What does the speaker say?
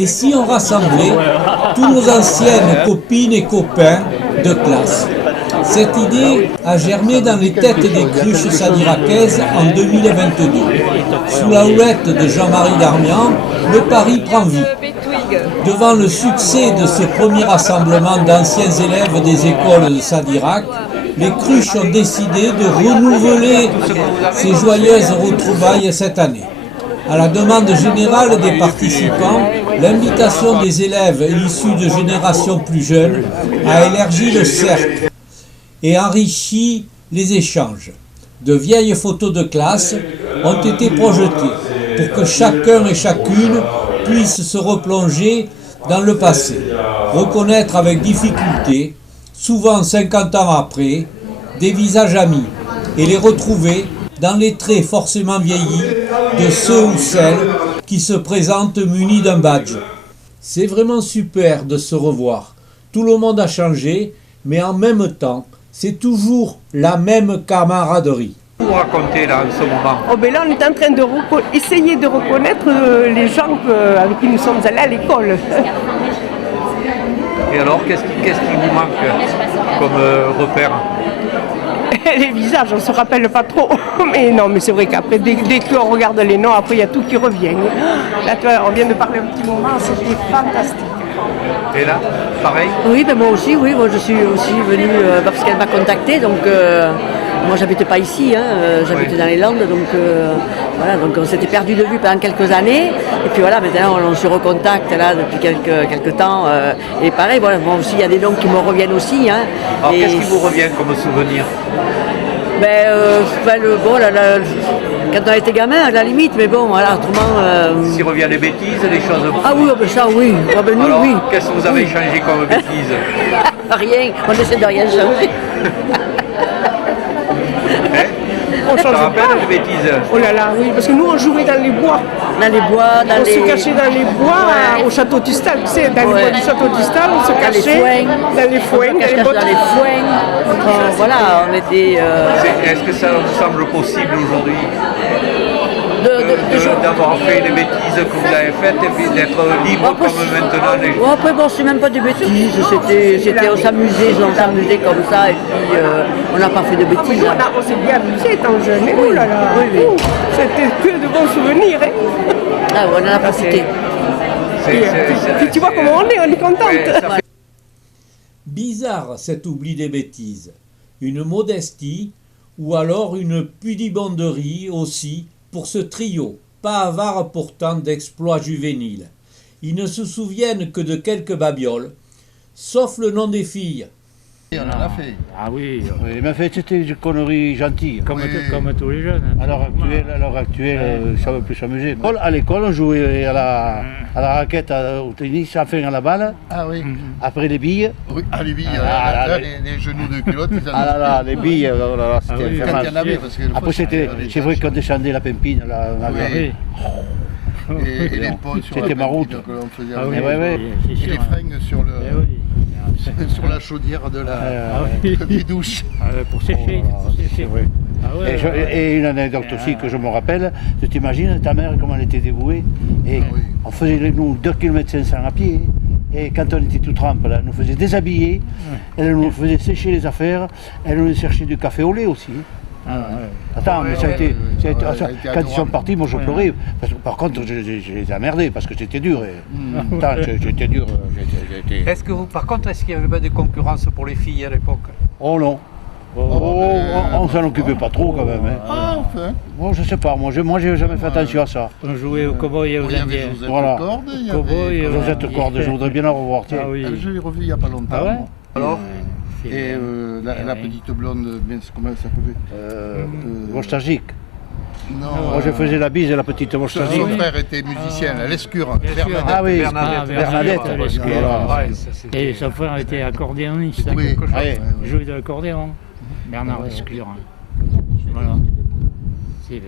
Et si on rassemblait tous nos anciennes copines et copains de classe? Cette idée a germé dans les têtes des cruches sadiracaises en 2022. Sous la houlette de Jean-Marie Darmian, le pari prend vie. Devant le succès de ce premier rassemblement d'anciens élèves des écoles de Sadirac, les cruches ont décidé de renouveler ces joyeuses retrouvailles cette année. À la demande générale des participants, l'invitation des élèves issus de générations plus jeunes a élargi le cercle et enrichi les échanges. De vieilles photos de classe ont été projetées pour que chacun et chacune puisse se replonger dans le passé, reconnaître avec difficulté, souvent 50 ans après, des visages amis et les retrouver dans les traits forcément vieillis de ceux ou celles qui se présentent munis d'un badge. C'est vraiment super de se revoir. Tout le monde a changé, mais en même temps, c'est toujours la même camaraderie. Vous racontez là en ce moment? Oh ben là on est en train d'essayer de reconnaître les gens avec qui nous sommes allés à l'école. Et alors qu'est-ce qui vous manque comme repère? Les visages, on ne se rappelle pas trop. Mais non, mais c'est vrai qu'après, dès qu'on regarde les noms, après il y a tout qui revient. Là, tu vois, on vient de parler un petit moment, c'était fantastique. Et là, pareil? Oui, ben moi aussi, oui, moi je suis aussi venue parce qu'elle m'a contactée, donc moi j'habite pas ici, j'habite dans les Landes, donc voilà, donc on s'était perdu de vue pendant quelques années, et puis voilà, maintenant on se recontacte là depuis quelques temps, et pareil, voilà, moi aussi il y a des noms qui me reviennent aussi. Alors qu'est-ce qui vous revient comme souvenir? Quand on était gamin, à la limite, mais bon, voilà, autrement... S'il revient les bêtises, les choses... Ah oui, ça oui. Nous, alors, oui. qu'est-ce que vous avez changé comme bêtises? Rien, on essaie de rien changer. On Ça change rappelle pas. les bêtises? Oh là là, oui, parce que nous on jouait dans les bois. Dans les bois, On se cachait dans les bois au château d'Ustal, tu sais, dans les bois du château d'Ustal, on se cachait dans les foins, dans les bottes. dans les foins. Voilà, on était... Est-ce que ça vous semble possible aujourd'hui d'avoir fait les bêtises que vous avez faites et puis d'être libre comme maintenant Après, bon, c'est même pas des bêtises, on s'amusait comme ça, et puis on n'a pas fait de bêtises. On s'est bien amusé étant jeune, mais oh là là, Oui. c'était que de bons souvenirs. Ah, on en a profité. Puis tu vois comment on est contente. Bizarre cet oubli des bêtises, une modestie ou alors une pudibonderie aussi pour ce trio, pas avare pourtant d'exploits juvéniles. Ils ne se souviennent que de quelques babioles, sauf le nom des filles. On en a fait. Ah oui, Oui, mais en fait, c'était une connerie gentille. comme tous les jeunes. À l'heure actuelle, ça ne veut plus s'amuser. À l'école, on jouait à la raquette, au tennis, enfin à la balle. Ah oui. Après les billes. Oui, les billes, les genoux de culotte. Ah là là, les billes, oh là là, c'était oui. Quand il y en infernal. avait, parce que Après, c'est vrai qu'on descendait la pimpine. Là, on avait- Et les pots sur C'était la ma route. donc on faisait Ah oui, ouais, ouais. c'est et sûr, les hein. fringues sur le Eh oui. sur la chaudière de la des douches. Pour sécher. C'est vrai. Ah ouais, Et une anecdote aussi que je me rappelle, tu t'imagines ta mère comment elle était dévouée. Et oui. on faisait nous 2,5 km à pied. Et quand on était tout trempe, là, elle nous faisait déshabiller, elle nous faisait sécher les affaires, elle nous cherchait du café au lait aussi. Ah, ouais. Attends, mais ça a été, ouais, quand ça a été ils sont adorable. partis, moi je pleurais. Parce que, par contre, je les ai emmerdés parce que j'étais dur. Attends, j'étais dur. Est-ce que est-ce qu'il n'y avait pas de concurrence pour les filles à l'époque? Oh non. On s'en occupait pas trop quand même. Hein. Ah, enfin. Bon, je sais pas, moi j'ai jamais fait attention à ça. On jouait aux cow-boys et aux Il y avait Indiens. Josette Voilà. Corde, il y Cowboy, avait... Josette Corde, je voudrais bien la revoir. Tiens. Ah oui. Je l'ai revue il n'y a pas longtemps. Ah ouais? moi. Alors Et la petite blonde, comment elle s'appelait Nostalgique. Non. Moi je faisais la bise à la petite nostalgique. Son frère était musicien, à l'Escure, Bernadette. Ah oui, Bernadette. Voilà. Et son frère était accordéoniste. Oui, Ouais. Il jouait de l'accordéon. Bernard Lescure. Voilà. C'est